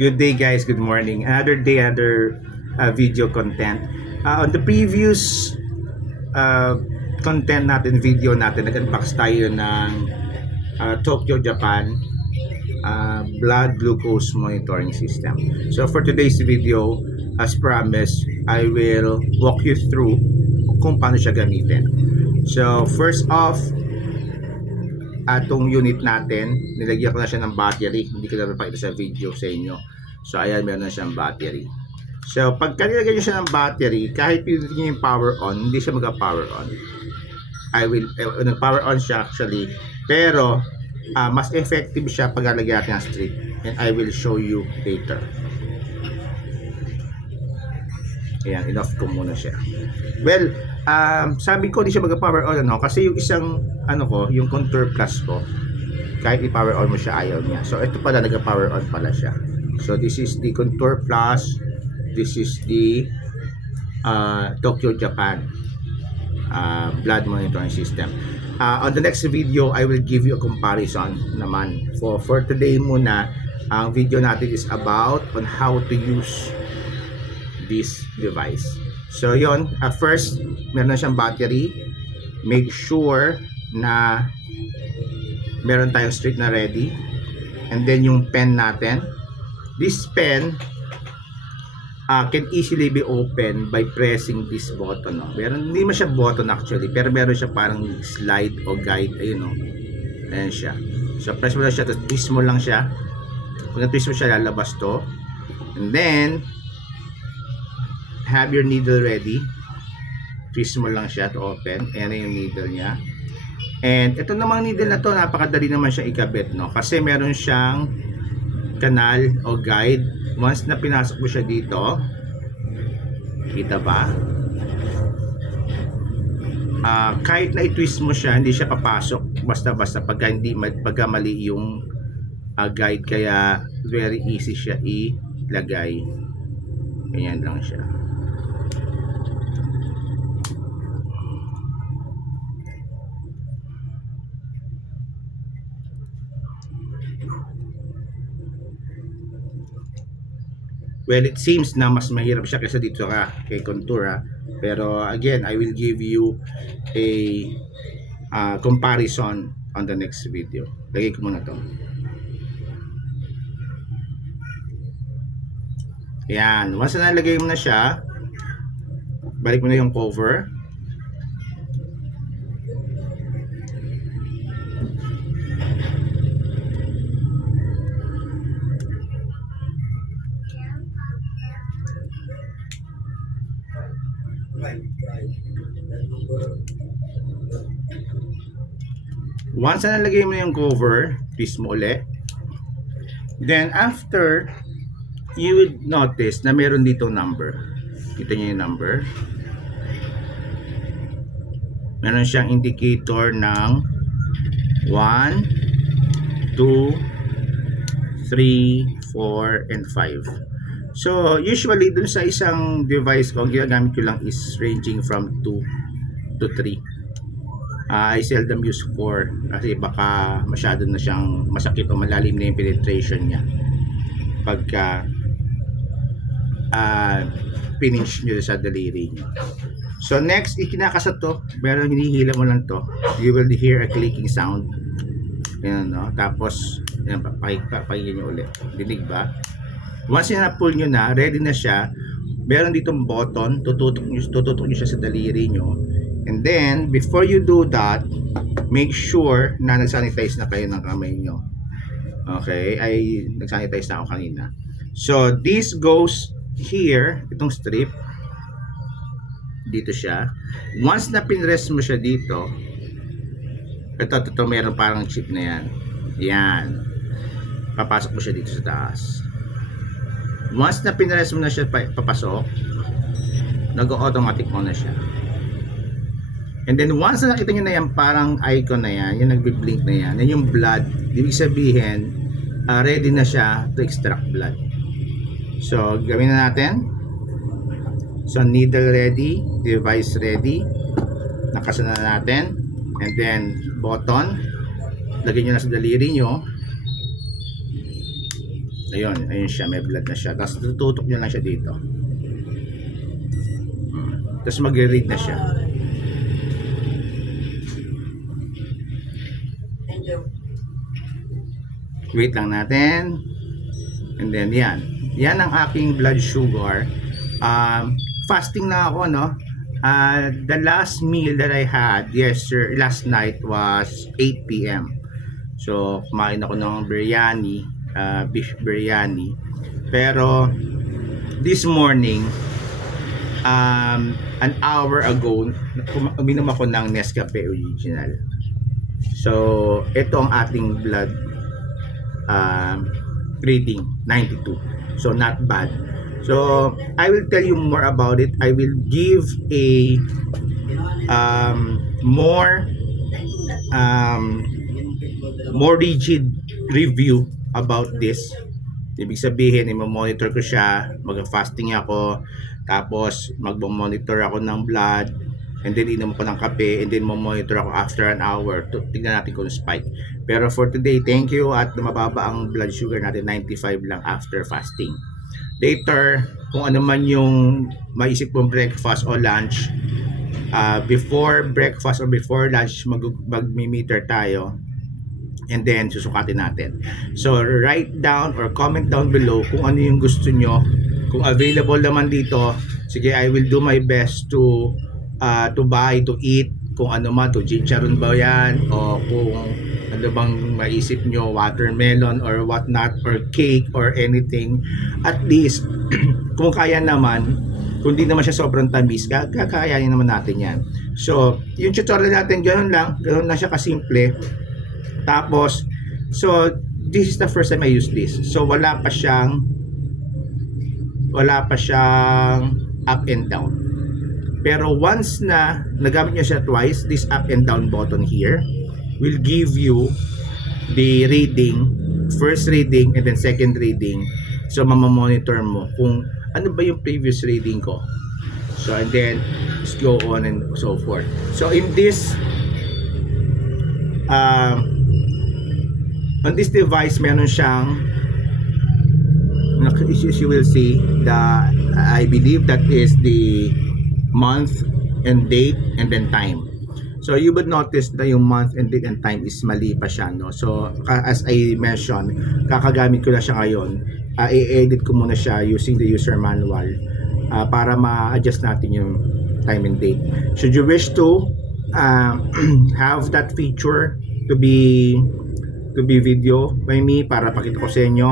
Good day guys, good morning. Another day, another video content. On the previous content natin, video natin, nag-unbox tayo ng Tokyo, Japan blood glucose monitoring system. So for today's video, as promised, I will walk you through kung paano siya gamitin. So first off, atong unit natin, nilagyan ko na siya ng battery. Hindi ko na papakita sa video sa inyo. So ayan, meron na siyang battery. So pagka nilagyan nyo siya ng battery, kahit pindutin nyo yung power on, hindi siya mag-power on. Nag-power on siya actually, pero mas effective siya pag lalagyan natin ng strip, and I will show you later. Ayan, enough ko muna siya. Well, sabi ko hindi siya mag-power on, kasi yung isang yung Contour Plus ko, kahit i-power on mo siya, ayaw niya. So ito pala, nag-power on pala siya. So this is the Contour Plus, this is the Tokyo, Japan blood monitoring system. On the next video, I will give you a comparison naman. For today muna, ang video natin is about on how to use this device. So yon, first, meron na siyang battery. Make sure na meron tayong strip na ready, and then yung pen natin. This pen can easily be opened by pressing this button. Hindi man siya button actually, pero meron siya parang slide o guide. Ayun, ayan siya. So press mo lang siya, tapos twist mo lang siya. Pag na-twist mo siya, lalabas to. And then have your needle ready. Twist mo lang siya to open. Ayan na yung needle niya. And ito namang needle na to, napakadali naman siya ikabit, kasi meron siyang kanal o guide. Once na pinasok mo siya dito, kita ba? Kahit na i-twist mo siya, hindi siya papasok basta-basta pagka mali yung guide, kaya very easy siya ilagay. Ganyan lang siya. Well, it seems na mas mahirap siya kaysa dito kay Contour, pero again, I will give you a comparison on the next video. Lagay ko muna to. Yan, once na nalagay mo na siya, balik mo na yung cover. Once na nalagay mo na yung cover, twist mo ulit. Then after, you will notice na meron dito number. Kita niyo yung number. Meron siyang indicator ng 1, 2, 3, 4, and 5. So usually dun sa isang device ko, ang ginagamit ko lang is ranging from 2 to 3. I seldom use 4 kasi baka masyado na siyang masakit o malalim na yung penetration niya pagka pinch nyo sa daliri nyo. So next, ikinakasat to, pero hinihila mo lang to, you will hear a clicking sound. Yan, tapos yan, pakinggan nyo ulit. Dinig ba? Once na-pull nyo na, ready na siya, meron ditong button, tututok nyo siya sa daliri nyo. And then, before you do that, make sure na nag-sanitize na kayo ng kamay nyo. Okay? Nag-sanitize na ako kanina. So, this goes here, itong strip. Dito siya. Once na pinrest mo siya dito, ito, meron parang chip na yan. Yan. Papasok mo siya dito sa taas. Once na pinrest mo na siya papasok, nag-automatic mo na siya. And then once na nakita nyo na yan, parang icon na yan, yung nagbi-blink na yan, yung blood, ibig sabihin, ready na siya to extract blood. So, gawin na natin. So, needle ready, device ready, nakasa na natin, and then button, lagyan nyo na sa daliri nyo, Ayun siya, may blood na siya. Tapos tututok niya lang siya dito. Tapos magre-read na siya. Wait lang natin. And then yan. Yan ang aking blood sugar. Fasting na ako, no? The last meal that I had last night was 8 p.m. So, kumain ako ng biryani, beef biryani. Pero, this morning, an hour ago, uminom ako ng Nescafe Original. So, ito ang ating blood reading, 92. So, not bad. So, I will tell you more about it. I will give a more rigid review about this. Ibig sabihin, i-monitor ko siya, mag-fasting ako, tapos mag-monitor ako ng blood, and then inom ko ng kape, and then monitor ako after an hour. Tignan natin kung spike. Pero for today, thank you, at mababa ang blood sugar natin, 95 lang after fasting. Later, kung ano man yung maisip kong breakfast o lunch, before breakfast or before lunch, mag-meter tayo, and then susukatin natin. So write down or comment down below kung ano yung gusto nyo. Kung available naman dito, sige, I will do my best to buy, to eat, kung ano man, to chicharon ba yan, o kung ano bang maisip nyo, watermelon or whatnot, or cake or anything. At least, kung kaya naman, kung di naman siya sobrang tamis, kakayanin naman natin yan. So, yung tutorial natin, ganun lang siya kasimple. Tapos, so, this is the first time I use this. So, wala pa siyang up and down. Pero once na nagamit niyo siya twice, this up and down button here will give you the reading, first reading and then second reading. So mamamonitor mo kung ano ba yung previous reading ko. So and then just go on and so forth. So in this on this device, meron siyang, as you will see, I believe that is the month and date and then time. So you would notice na yung month and date and time is mali pa siya, no? So as I mentioned, kakagamit ko na siya ngayon. I-edit ko muna siya using the user manual para ma-adjust natin yung time and date. Should you wish to have that feature to be video by me para pakita ko sa inyo,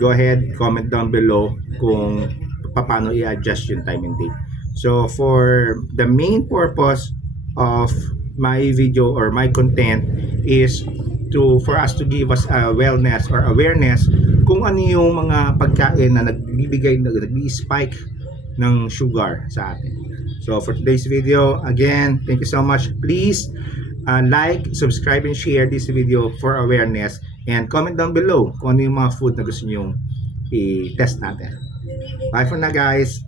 go ahead, comment down below kung paano i-adjust yung time and date. So for the main purpose of my video or my content is for us to give us a wellness or awareness kung ano yung mga pagkain na nag-spike ng sugar sa atin. So for today's video, again, thank you so much. Please like, subscribe, and share this video for awareness, and comment down below kung ano yung mga food na gusto nyong i-test natin. Bye for now, guys.